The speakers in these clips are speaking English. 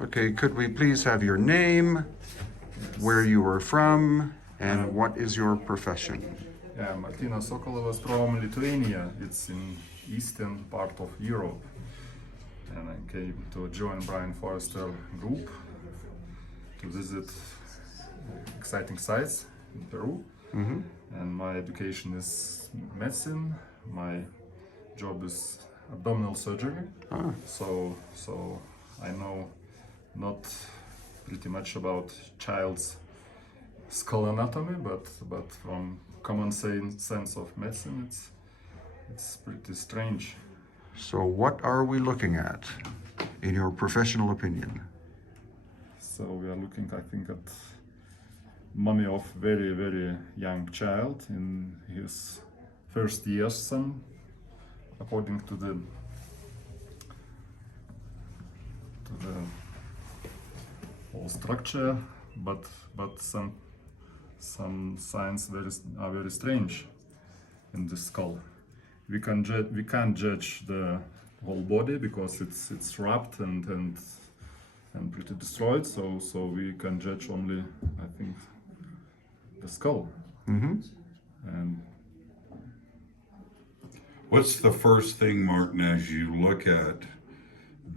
Okay, could we please have your name, where you were from, and what is your profession? Yeah, Martynas was from Lithuania. It's in eastern part of Europe. And I came to join Brian Forrester group to visit exciting sites in Peru. And my education is medicine. My job is abdominal surgery. So I know not pretty much about child's skull anatomy, but from common sense of medicine, it's pretty strange. So what are we looking at, in your professional opinion? So we are looking, I think, at mummy of very, very young child in his first years, some, according to the whole structure, but some signs are very strange in the skull. We can't judge the whole body because it's wrapped and pretty destroyed. So we can judge only, I think, the skull. And what's the first thing, Martin, as you look at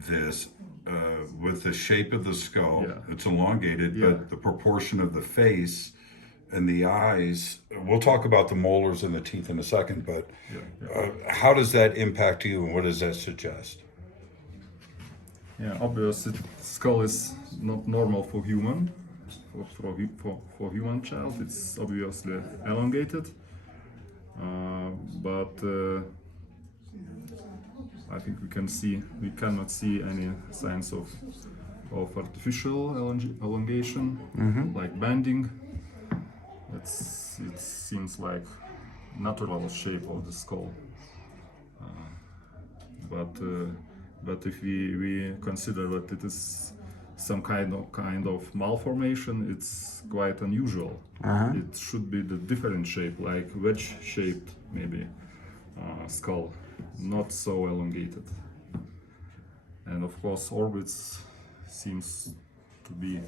this with the shape of the skull? Yeah. It's elongated, Yeah. but the proportion of the face and the eyes, we'll talk about the molars and the teeth in a second, but how does that impact you and what does that suggest? yeah, obviously, skull is not normal for human. For human child, it's obviously elongated, but I think we cannot see any signs of artificial elongation, like bending. It seems like natural shape of the skull, but if we consider that it is some kind of malformation, it's quite unusual. It should be the different shape, like wedge-shaped maybe skull, not so elongated. And of course, orbits seems to be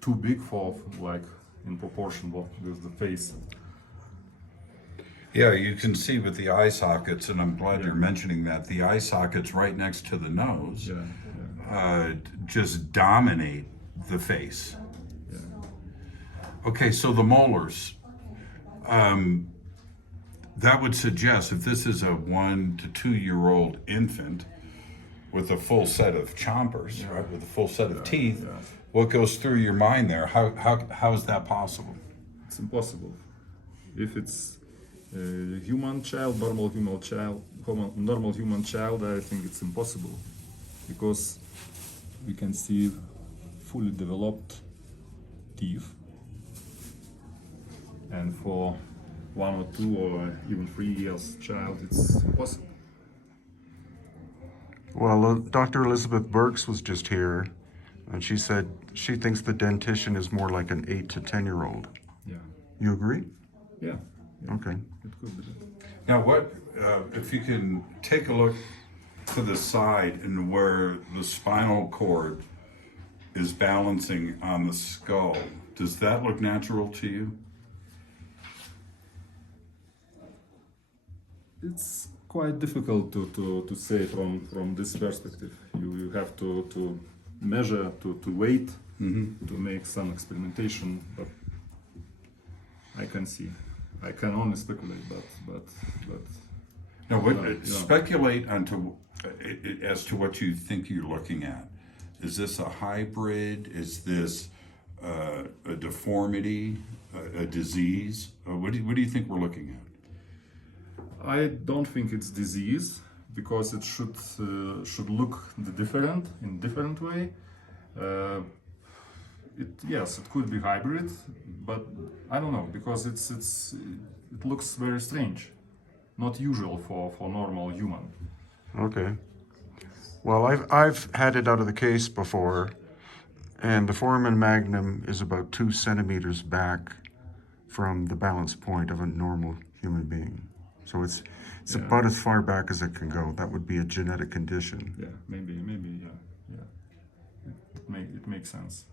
too big for like in proportion with the face. Yeah, you can see with the eye sockets, and I'm glad you're mentioning that, the eye sockets right next to the nose just dominate the face. Okay, so the molars, that would suggest if this is a 1 to 2 year old infant with a full set of chompers, right, with a full set of teeth, what goes through your mind there? How is that possible? It's impossible. If it's a human child, normal human child, I think it's impossible, because we can see fully developed teeth, and for 1 or 2 or even 3 years child, it's impossible. Well, Dr. Elizabeth Burks was just here, and she said she thinks the dentition is more like an 8 to 10-year-old. Yeah. You agree? Yeah. Okay. It could be. Now, what if you can take a look to the side and where the spinal cord is balancing on the skull, does that look natural to you? It's quite difficult to say from this perspective. You have to measure, to wait, to make some experimentation, but I can only speculate, but No, speculate as to what you think you're looking at. Is this a hybrid? Is this a deformity, a disease? What do you think we're looking at? I don't think it's disease, because it should look different in different way. It could be hybrid, but I don't know, because it looks very strange, not usual for normal human. Okay. Well, I've had it out of the case before, and the foramen magnum is about 2 centimeters back from the balance point of a normal human being. So it's about as far back as it can go. That would be a genetic condition. Yeah, maybe, yeah. makes sense.